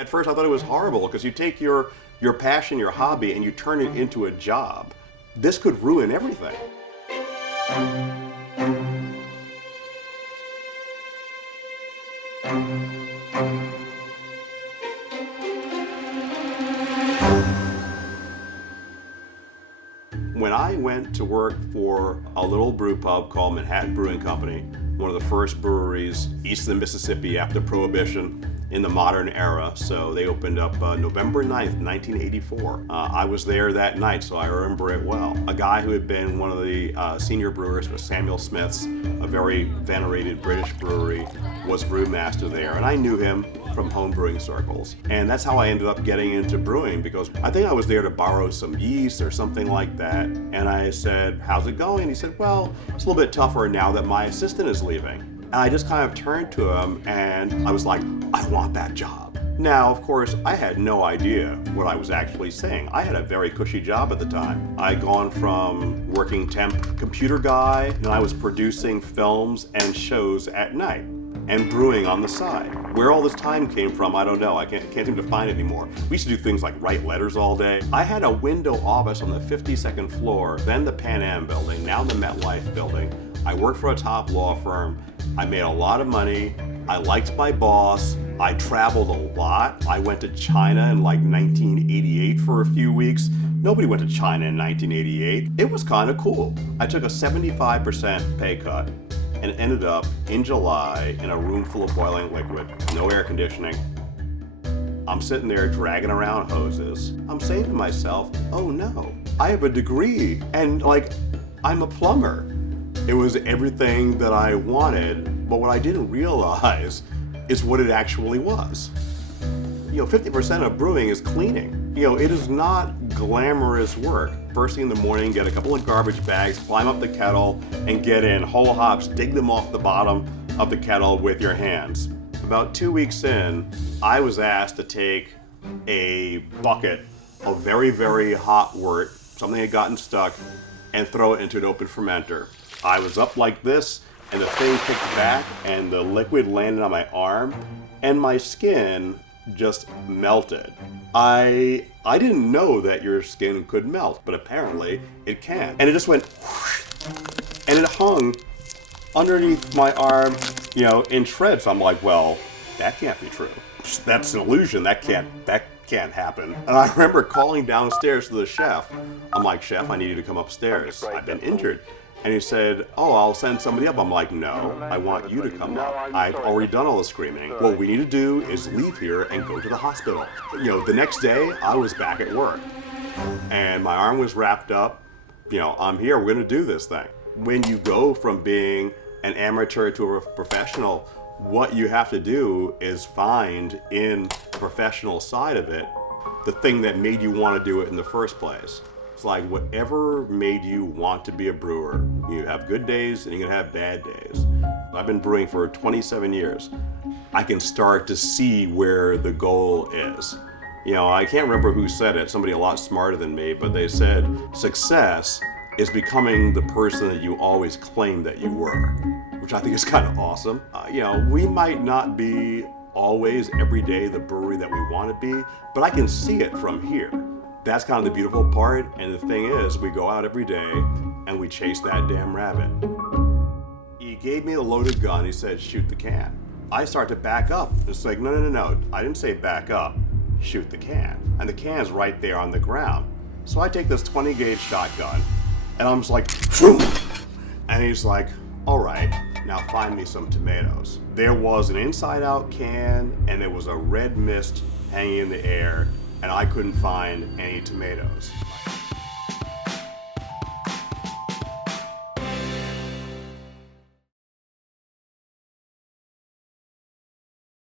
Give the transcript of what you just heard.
At first I thought it was horrible because you take your passion, your hobby, and you turn it into a job. This could ruin everything. When I went to work for a little brew pub called Manhattan Brewing Company, one of the first breweries east of the Mississippi after Prohibition in the modern era, so they opened up November 9th, 1984. I was there that night, so I remember it well. A guy who had been one of the senior brewers for Samuel Smith's, a very venerated British brewery, was brewmaster there, and I knew him from home brewing circles. And that's how I ended up getting into brewing, because I think I was there to borrow some yeast or something like that. And I said, how's it going? He said, well, it's a little bit tougher now that my assistant is leaving. And I just kind of turned to him and I was like, I want that job. Now, of course, I had no idea what I was actually saying. I had a very cushy job at the time. I'd gone from working temp computer guy, and I was producing films and shows at night and brewing on the side. Where all this time came from, I don't know. I can't seem to find it anymore. We used to do things like write letters all day. I had a window office on the 52nd floor, then the Pan Am building, now the MetLife building. I worked for a top law firm. I made a lot of money. I liked my boss. I traveled a lot. I went to China in like 1988 for a few weeks. Nobody went to China in 1988. It was kind of cool. I took a 75% pay cut and ended up in July in a room full of boiling liquid, no air conditioning. I'm sitting there dragging around hoses. I'm saying to myself, oh no, I have a degree and like I'm a plumber. It was everything that I wanted, but what I didn't realize is what it actually was. 50% of brewing is cleaning. It is not glamorous work. First thing in the morning, get a couple of garbage bags, climb up the kettle, and get in whole hops, dig them off the bottom of the kettle with your hands. About 2 weeks in, I was asked to take a bucket of very, very hot wort, something had gotten stuck, and throw it into an open fermenter. I was up like this, and the thing kicked back, and the liquid landed on my arm, and my skin just melted. I didn't know that your skin could melt, but apparently it can. And it just went whoosh, and it hung underneath my arm, in shreds. I'm like, well, that can't be true. That's an illusion. That can't happen. And I remember calling downstairs to the chef. I'm like, chef, I need you to come upstairs. I've been injured. And he said, oh, I'll send somebody up. I'm like, no, I want you to come up. I've already done all the screaming. What we need to do is leave here and go to the hospital. The next day, I was back at work. And my arm was wrapped up. I'm here, we're gonna do this thing. When you go from being an amateur to a professional, what you have to do is find in the professional side of it the thing that made you want to do it in the first place. It's like whatever made you want to be a brewer. You have good days and you're gonna have bad days. I've been brewing for 27 years. I can start to see where the goal is. I can't remember who said it, somebody a lot smarter than me, but they said success is becoming the person that you always claimed that you were, which I think is kind of awesome. We might not be always every day the brewery that we want to be, but I can see it from here. That's kind of the beautiful part, and the thing is, we go out every day and we chase that damn rabbit. He gave me a loaded gun, he said, shoot the can. I start to back up. It's like, no, I didn't say back up, shoot the can. And the can's right there on the ground. So I take this 20 gauge shotgun, and I'm just like, boom! And he's like, all right, now find me some tomatoes. There was an inside out can, and there was a red mist hanging in the air, and I couldn't find any tomatoes.